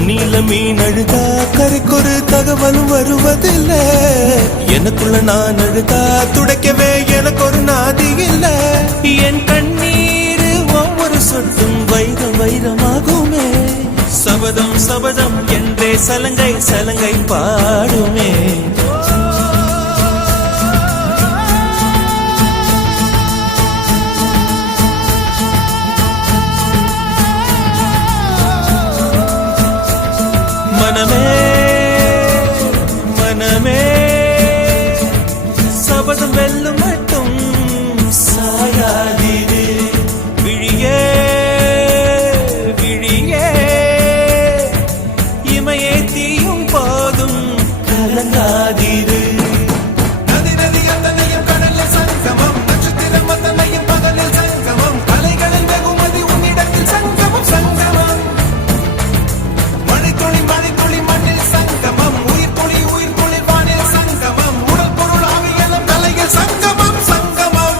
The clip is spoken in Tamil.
தண்ணியில மீன் அழுதா கரைக்கொரு தகவலும் வருவதில்ல. எனக்குள்ள நான் அழுதா துடைக்கவே எனக்கு ஒரு நாதி இல்ல. என் கண்ணீர் ஒவ்வொரு சொட்டும் வைரம் வைரமாகுமே. சபதம் சபதம் என்றே சலங்கை சலங்கை பாடுமே. மனமே மனமே சபதம் வெல்லும் மட்டும் சாயாதீரு. விழியே விழியே இமையே தீயும் போதும் கலங்காதீரு. நதி நதி அத்தனையும் கடலில் சங்கமம், நட்சத்திரம் அத்தனையும் பகலில் சங்கமம், கலைகளின் வெகுமதி உன்னிடத்தில் சங்கமம் சங்கமம். மழைத்துளி மழைத்துளி மண்ணில் சங்கமம், உயிர் துளி வானில் சங்கமம், உடல் பொருள் ஆவியலும் தலையில் சங்கமம் சங்கமம்.